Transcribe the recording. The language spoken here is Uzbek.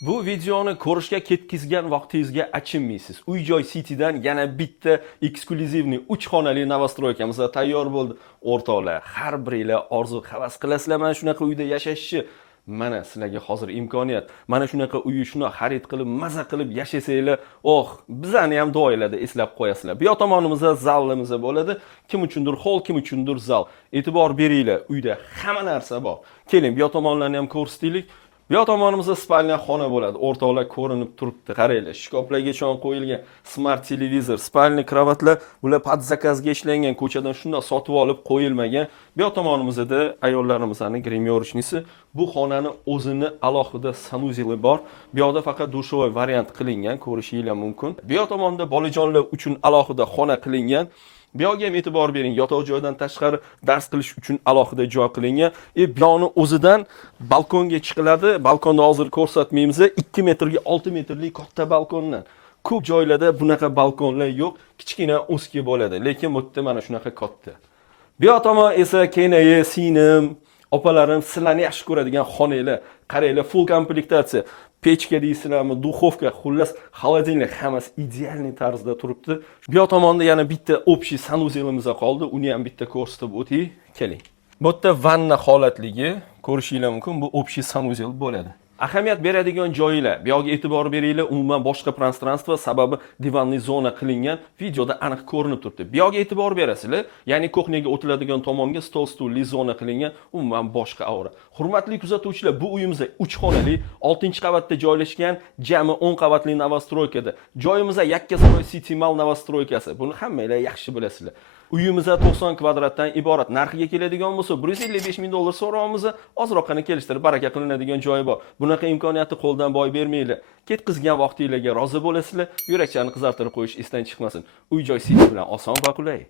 Bu videoni ko'rishga ketkizgan vaqtingizga achinmaysiz. Uy-joy City'dan yana bitta eksklyuzivniy 3 xonali novostroykamiz tayyor bo'ldi. O'rtoqlar, har biringlar orzu havas qilasizlar mana shunaqa uyda yashashni. Mana sizlarga hozir imkoniyat. Mana shunaqa uyni shuni xarid qilib, maza qilib yashasanglar, bizani ham doilarda eslab qo'yasizlar. Bu tomonimizda zalimiz bo'ladi. Kim uchundir hol, kim uchundir zal. E'tibor beringlar, uyda hamma narsa bor. Keling, bu tomonlarni ham ko'rsataylik. Bu tomonimizda spalnya xona bo'ladi. O'rtoqlar ko'rinib turibdi. Qaranglar, shkoplarga chon qo'yilgan smart televizor, spalnya kravatlar, bular pod zakazga ishlangan, ko'chadan shunday sotib olib qo'yilmagan. Bu tomonimizda ayollarimizning grimyorichnisi. Bu xonani o'zini alohida sanuzeli bor. Bu yerda faqat dushovoy variant qilingan, ko'rishingiz mumkin. Bu tomonda bolajonlar uchun alohida xona qilingan. Bu yerga ham e'tibor bering, yotoq joydan tashqari dars qilish uchun alohida joy qilingan. Bu yerni o'zidan balkonga chiqiladi. Balkonni hozir ko'rsatmaymiz. 2 metrga 6 metrlik katta balkondan. Ko'p joylarda bunaqa balkonlar yo'q, kichkina o'ski bo'ladi, lekin bu yerda mana shunaqa katta. Bu tomon esa kenayi, singlim, opalarim sizlarni yaxshi ko'radigan xonalar. Qaranglar, full komplektatsiya. Pechka deysizlarmi, duxovka, xullas, xolodilnik hammasi idealniy tarzda turibdi. Bu tomonda yana bitta общий sanuzelimiz qoldi. Uni ham bitta ko'rsatib o'tay. Keling. Bu yerda vanna holatligi ko'rishingiz mumkin. Bu общий sanuzel bo'ladi. Ahamiyat beradigan joylar. Bu yerga e'tibor beringlar, umuman boshqa prostranstvo sababi divanli zona qilingan. Videoda aniq ko'rinib turibdi. Bu yerga e'tibor berasizlar, ya'ni kuxnyaga o'tiladigan tomonga stol-stulli zona qilingan, umuman boshqa aura. Hurmatli kuzatuvchilar, bu uyimizda 3 xonali, 6-qavatda joylashgan, jami 10 qavatli novostroykada. Joyimizda Yakkasaroy City Mall novostroykasi. Buni hammanglar yaxshi bilasizlar. Uyimizda 90 kvadratdan iborat. Narxiga keladigan bo'lsa, $155,000 so'rovimiz, ozroqini kelishtirib baraka qilinadigan joyi bor. Bunaqa imkoniyatni qo'ldan boy bermanglar. Ketkizgan vaqtingizga rozi bo'lasizlar, yurakchani qizartirib qo'yish esdan chiqmasin. Uy-joy City bilan oson va qulay.